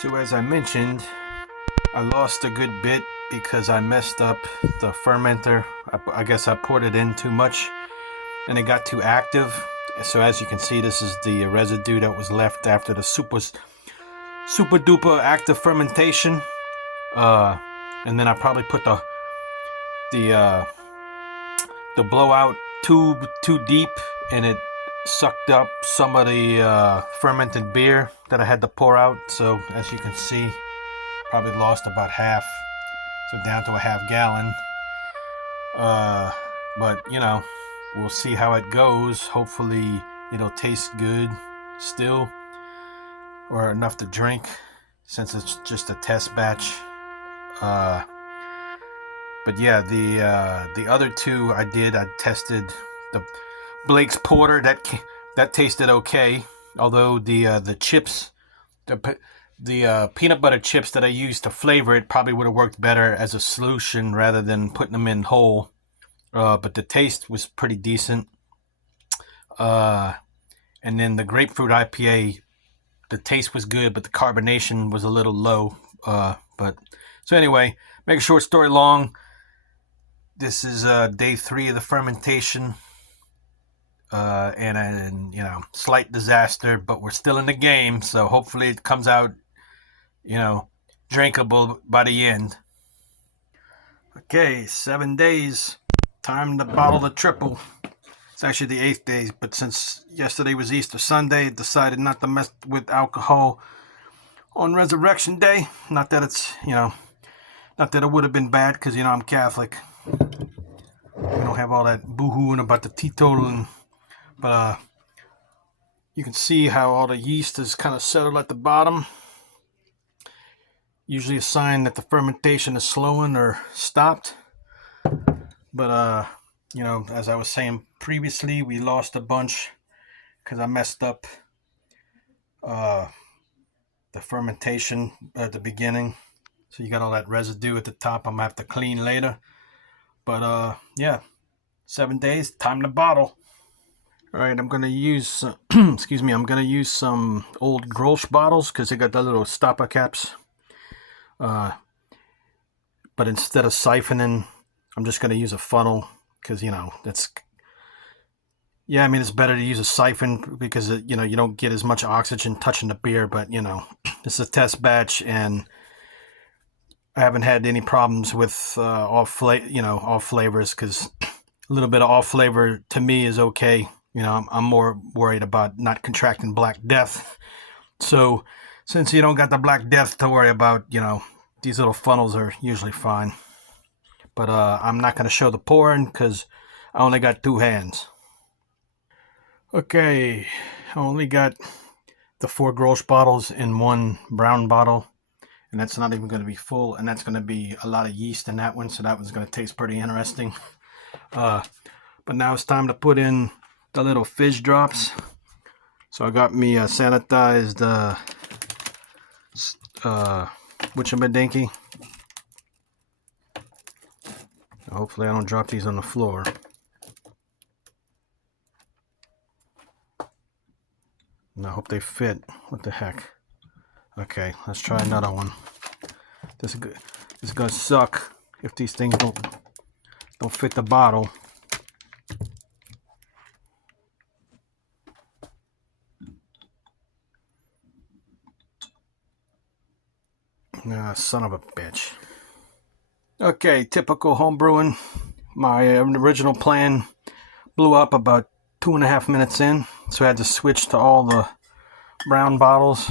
So as I mentioned, I lost a good bit because I messed up the fermenter. I guess I poured it in too much and it got too active. So as you can see, this is the residue that was left after the super duper active fermentation. And then I probably put the uh, the blowout tube too deep, and it sucked up some of the fermented beer that I had to pour out. So as you can see, probably lost about half, so down to a half gallon. But you know, we'll see how it goes. Hopefully it'll taste good still, or enough to drink, since it's just a test batch. uh but yeah, the other two I tested the Blake's Porter. That tasted okay, although the chips, the peanut butter chips that I used to flavor it probably would have worked better as a solution rather than putting them in whole. But the taste was pretty decent. And then the grapefruit IPA, the taste was good, but the carbonation was a little low. But so anyway, make a short story long, this is day 3 of the fermentation. And you know, slight disaster, but we're still in the game, so hopefully it comes out, you know, drinkable by the end. Okay, 7 days. Time to bottle the triple. It's actually the 8th day, but since yesterday was Easter Sunday, decided not to mess with alcohol on Resurrection Day. Not that it's, you know, not that it would have been bad, because, you know, I'm Catholic. We don't have all that boo-hooing about the teetotaling. But you can see how all the yeast is kind of settled at the bottom. Usually a sign that the fermentation is slowing or stopped. But you know, as I was saying previously, we lost a bunch because I messed up the fermentation at the beginning. So you got all that residue at the top I'm gonna have to clean later. But yeah, 7 days, time to bottle. All right, I'm gonna use excuse me, I'm gonna use some old Grolsch bottles because they got the little stopper caps. But instead of siphoning, I'm just gonna use a funnel, because, you know, that's, yeah, I mean, it's better to use a siphon because you know, you don't get as much oxygen touching the beer. But you know, this is a test batch, and I haven't had any problems with off flavors, because a little bit of off flavor to me is okay. You know, I'm more worried about not contracting Black Death. So since you don't got the Black Death to worry about, you know, these little funnels are usually fine. But I'm not going to show the pouring because I only got 2 hands. Okay, I only got the 4 Grolsch bottles in 1 brown bottle, and that's not even going to be full, and that's going to be a lot of yeast in that one, so that one's going to taste pretty interesting. But now it's time to put in the little fizz drops. So I got me a sanitized whatchamadinky. Hopefully I don't drop these on the floor. And I hope they fit. What the heck? Okay, let's try another one. This is gonna suck if these things don't fit the bottle. Ah, son of a bitch. Okay, typical homebrewing. My original plan blew up about 2.5 minutes in, so I had to switch to all the brown bottles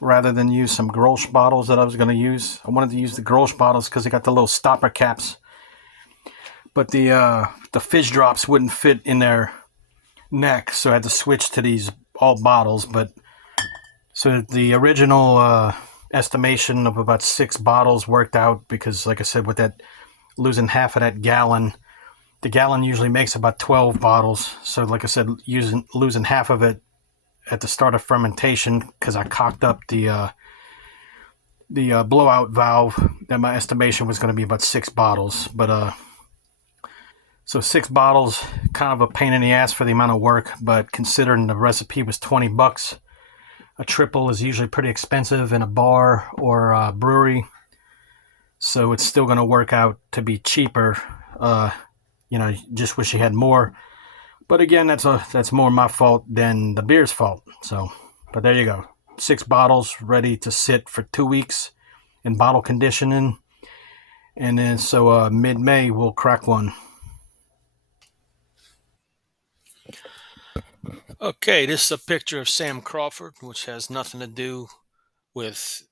rather than use some Grolsch bottles that I was going to use. I wanted to use the Grolsch bottles because they got the little stopper caps, but the fizz drops wouldn't fit in their neck, so I had to switch to these all bottles. But so the original estimation of about 6 bottles worked out, because, like I said, with that losing half of that gallon, the gallon usually makes about 12 bottles. So like I said, losing half of it at the start of fermentation because I cocked up the blowout valve, that my estimation was going to be about 6 bottles. But so 6 bottles, kind of a pain in the ass for the amount of work, but considering the recipe was $20, A triple is usually pretty expensive in a bar or a brewery, so it's still going to work out to be cheaper. Just wish you had more. But again, that's more my fault than the beer's fault. So, but there you go. 6 bottles ready to sit for 2 weeks in bottle conditioning, and then so mid-May we'll crack one. Okay, this is a picture of Sam Crawford, which has nothing to do with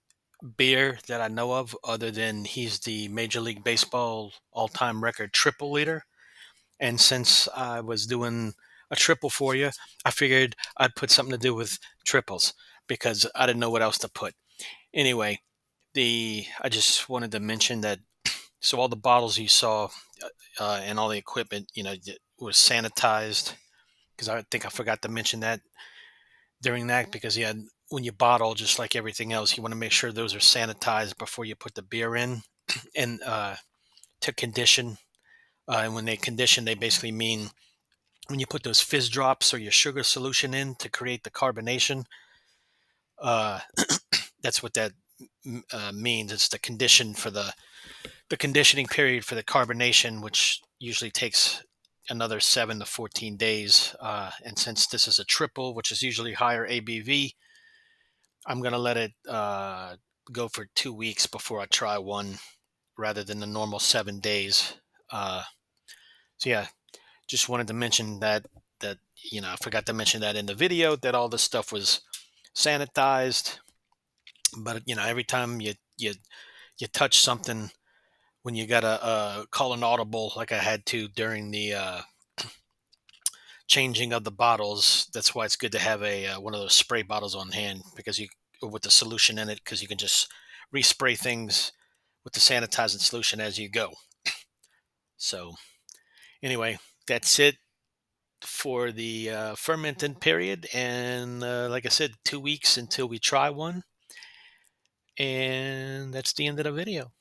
beer that I know of, other than he's the Major League Baseball all-time record triple leader. And since I was doing a triple for you, I figured I'd put something to do with triples because I didn't know what else to put. Anyway, I just wanted to mention that. So all the bottles you saw and all the equipment, was sanitized, because I think I forgot to mention that during that, because when you bottle, just like everything else, you want to make sure those are sanitized before you put the beer in, and to condition. And when they condition, they basically mean when you put those fizz drops or your sugar solution in to create the carbonation. Uh, that's what that means. It's the condition for the conditioning period for the carbonation, which usually takes another 7 to 14 days. And since this is a triple, which is usually higher ABV, I'm going to let it go for 2 weeks before I try one, rather than the normal 7 days. So yeah, just wanted to mention that I forgot to mention that in the video, that all this stuff was sanitized. But every time you touch something, when you gotta call an audible, like I had to during the changing of the bottles, that's why it's good to have a one of those spray bottles on hand, because you with the solution in it, because you can just respray things with the sanitizing solution as you go. So anyway, that's it for the fermenting period, and like I said, 2 weeks until we try one, and that's the end of the video.